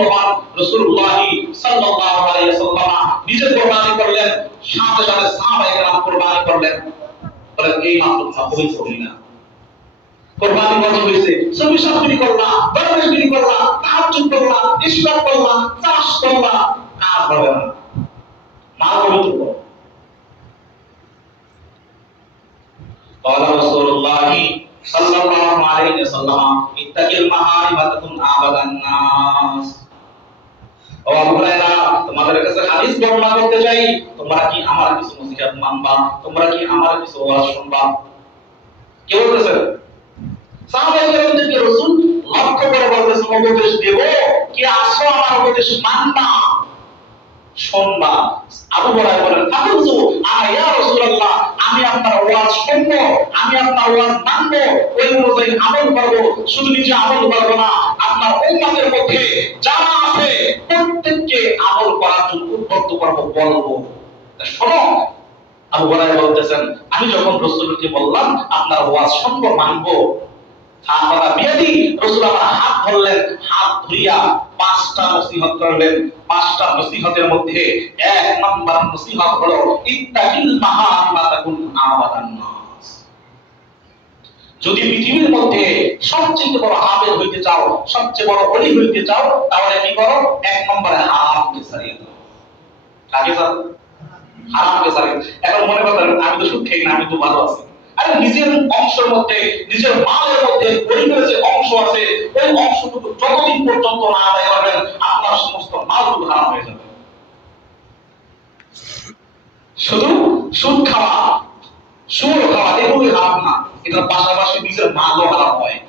নিজে পবিত্র হন রাসূলুল্লাহ সাল্লাল্লাহু আলাইহি ওয়াসাল্লাম নিজে কোরবানি করলেন সাথে সাথে সাহাবায়ে কেরাম কোরবানি করলেন বলেন এই মাত্র আমরা পবিত্র হই না কোরবানি ওয়াজিব হয়েছে সবই সাতগুলি করলাম দরবেশগুলি করলাম তাহাজ্জুদ করলাম ইশরাক করলাম চাষ করলাম কাজ হবে না মাল পবিত্র করো قال رسول الله صلى الله عليه وسلم اتق المحارم تكن عبد الناس ও হুরায়রা তোমাদের কাছে হাদিস বর্ণনা করতে চাই। তোমরা কি আমার কিছু নসিহত মানবা? তোমরা কি আমার কিছু ওয়াজ শুনবা? কে বলতেছেন? সাহাবায়ে রাসূল লক্ষ্য করে বলতেছেন, উপদেশ দেব। কি আমার উপদেশ মানবা? শুনবা আবু বলেন আয়া আমি আপনার ওয়াজ আমি আপনার ওয়াজ ওই অনুযায়ী আমল করব। শুধু নিজে আমল করব না, আপনার মধ্যে যারা আছে, প্রত্যেককে আমল করার জন্য উদ্বুদ্ধ করব, বলব। শোনো, আবু বলতেছেন, আমি যখন রাসূলকে বললাম, আপনার ওয়াজ শুনব, মানবো রাসূল আমার হাত ধরলেন, হাত ধরিয়া পাঁচটা নসিহত করলেন। পাঁচটা নসিহতের মধ্যে এক নম্বর নসিহত হলো, ইত্তাকিল যদি পৃথিবীর মধ্যে সবচেয়ে বড় আবেদ হইতে চাও, সবচেয়ে বড় অলি হইতে চাও, তাহলে কি করো? এক নম্বরে হারামকে ছাড়িয়ে দাও। ছাড়ো হারামকে দাও। এখন মনে করতেন আমি তো সুখ খাই না, আমি তো ভালো আছি। আরে নিজের অংশের মধ্যে, নিজের মালের মধ্যে পরিবারের যে অংশ আছে, ওই অংশটুকু যতদিন পর্যন্ত না আদায় করবেন, আপনার সমস্ত মালগুলো হারাম হয়ে যাবে। শুধু সুদ খাওয়া সুর খাওয়া, এগুলোই হারাম না। এটার পাশাপাশি নিজের মালও হারাম হয়।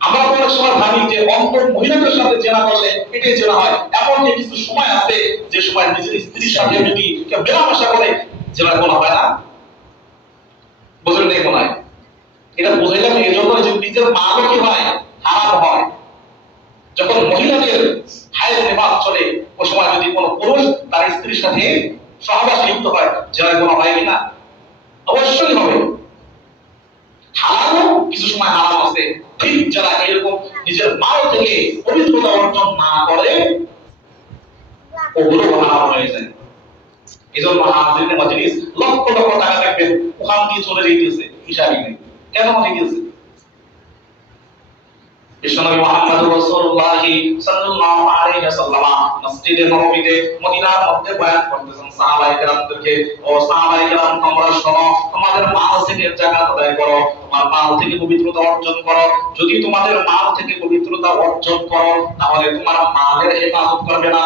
আমরা অনেক সময় ভাবি যে অন্য মহিলাদের সাথে জেনা করলে এটাই জেনা হয়। এমন যে কিছু সময় আছে যে সময় নিজের স্ত্রীর সাথে যদি মেলামেশা করে জেনা করা হয় না। বুঝলেন নাই। মনে এটা বুঝাইলাম এই জন্য যে নিজের মালও কি হয়, হারাম হয়। যখন মহিলাদের হায়ের নেবাদ চলে, ওই সময় যদি কোনো পুরুষ তার স্ত্রীর সাথে সহবাসে লিপ্ত হয় জেনা কোনো হয় কিনা? অবশ্যই হবে। হারামও কিছু সময় হারাম আছে। ঠিক যারা এরকম নিজের মাল থেকে পবিত্রতা অর্জন না করে ওগুলো হারাম হয়ে যায়। এই জন্য হাজিরিনের মজলিস লক্ষ লক্ষ টাকা থাকবে ওখান দিয়ে চলে যেতেছে হিসাবই নেই। কেন যেতেছে বিশ্বনবী অর্জন করো। যদি তোমাদের মাল থেকে পবিত্রতা অর্জন করো, তাহলে তোমার মালের হেফাজত করবে না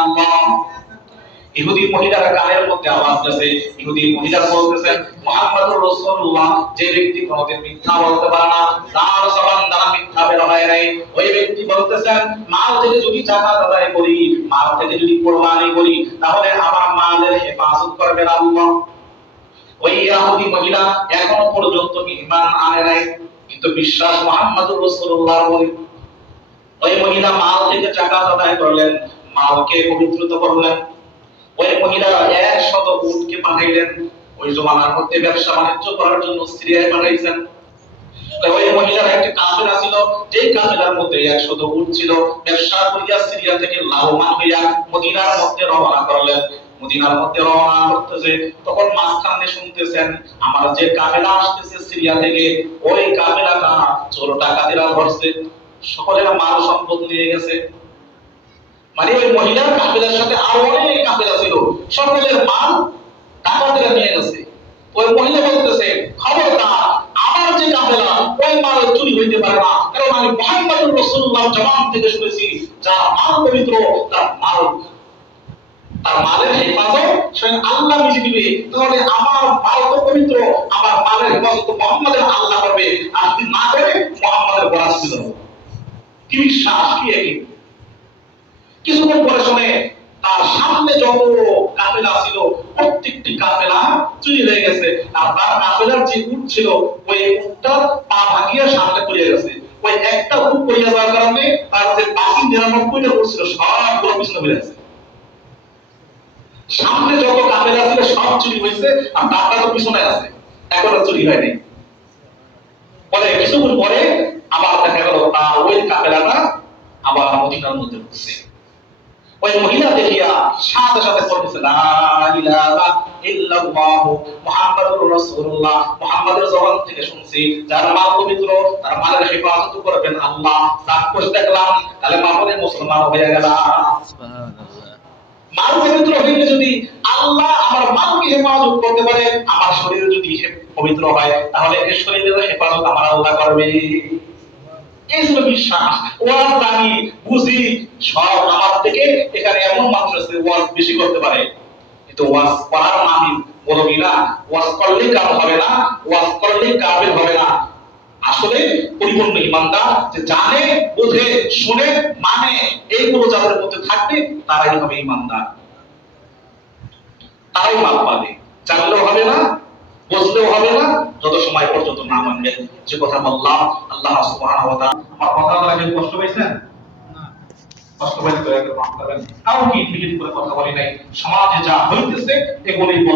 ইহুদি মহিলারা গানের মধ্যে আওয়াজ গেছে ইহুদি মহিলারা বলতেছেন মুহাম্মদুর রাসূলুল্লাহ, যে ব্যক্তি কোনোদিন মিথ্যা বলতে পারে না, তার জবান দ্বারা মিথ্যা বের হয় নাই। ওই ব্যক্তি বলতেছেন, মাল থেকে যদি জাকাত আদায় করি, মাল থেকে যদি কোরবানি করি, তাহলে আমার মালের হেফাজত করবে আল্লাহ। ওই ইহুদি মহিলা এখনও পর্যন্ত ঈমান আনে নাই, কিন্তু বিশ্বাস মুহাম্মদুর রাসূলুল্লাহ বলে ওই মহিলা মাল থেকে জাকাত আদায় করলেন, মালকে পবিত্রত করলেন। ওই মহিলা এক শত উটকে পাঠাইলেন। ওই জমানার মধ্যে ব্যবসা বাণিজ্য করার জন্য সিরিয়ায় পাঠাইছেন। ওই মহিলার একটি কাফেলা ছিল। যেই কাফেলার মধ্যে উট ছিল। ব্যবসা করিয়া সিরিয়া থেকে লাভবান হইয়া মদিনার মধ্যে রওনা করলেন। মদিনার মধ্যে রওনা করতেছে। তখন মাঝখানে শুনতেছেন, আমার যে কাফেলা আসতেছে সিরিয়া থেকে, ওই কাফেলাটা চোর ডাকাতেরা ধরছে। সকলেরা মাল সম্পদ নিয়ে গেছে। মানে ওই মহিলার কাফেলার সাথে আরও অনেক কাফেলা ছিল। সকলের মাল ডাকাতেরা নিয়ে গেছে। ওই মহিলা বলতেছে, খবরদার, আমার যে কাফেলা, ওই মাল চুরি হইতে পারে না। কারণ আমি মুহাম্মদুর রাসূলুল্লাহ থেকে শুনেছি মাল পবিত্র, তার মাল, তার মালের হেফাজত স্বয়ং আল্লাহ নিজে দিবে। তাহলে আমার মাল তো পবিত্র, আমার মালের হেফাজত মুহাম্মাদের আল্লাহ করবে। আর না করে, মুহাম্মাদের দিতে হবে কি বিশ্বাস, কি একই? কিছুক্ষণ পরে শুনে তার সামনে যত কাফেলা ছিল, প্রত্যেকটি কাফেলা চুরি হয়ে গেছে। আর তার কাফেলার যে উট ছিল, ওই উটটা পা ভাগিয়ে সামনে পড়ে গেছে। ওই একটা উট যাওয়ার কারণে তার যে বাকি নিরানব্বইটা পিছনে ফিরে গেছে। সামনে যত কাফেলা ছিল, সব চুরি হয়েছে, আর তারটা তো পিছনে আছে। এখনও চুরি হয়নি পরে কিছুক্ষণ পরে আবার দেখা গেল, তার ওই কাফেলাটা আবার মদিনার মধ্যে ঢুকছে। ওই মহিলা দেখিয়া সাথে সাথে বলতেছে লা ইলাহা ইল্লাল্লাহ মুহাম্মাদুর রাসূলুল্লাহ। মুহাম্মাদের জবান থেকে শুনছি যার মাল পবিত্র তার মালের হেফাজত করবেন আল্লাহ। সাক্ষী দেখলাম তাহলে মুসলমান হয়ে গেলাম। মাল পবিত্র হইলে যদি আল্লাহ আমার মালকে হেফাজত করতে পারে আমার শরীর যদি পবিত্র হয় তাহলে এই শরীরের হেফাজত আমার আল্লাহ করবে। এই বিশ্বাস ওয়াজ জানি বুঝি সব আমার থেকে এখানে এমন মানুষ আছে, ওয়াজ বেশি করতে পারে। কিন্তু ওয়াজ কিনা ওয়াজ করলে কাম হবে না, ওয়াজ করলে হবে না। আসলে পরিপূর্ণ ইমানদার যে জানে, বোঝে, শুনে মানে এই এইগুলো যাদের মধ্যে থাকবে, তারাই হবে ইমানদার। তারাই মাপ পাবে জানলেও হবে না, বুঝলেও হবে না, যত সময় পর্যন্ত না মানবে যে কথা বললাম আল্লাহ সুবহান ওয়া তাআলা আমার কথা লাগে কষ্ট পাইছেন? কষ্ট পাইলে তো একটু মাফ কাউকে করে কথা বলি নাই। সমাজে যা হইতেছে, এগুলোই বল-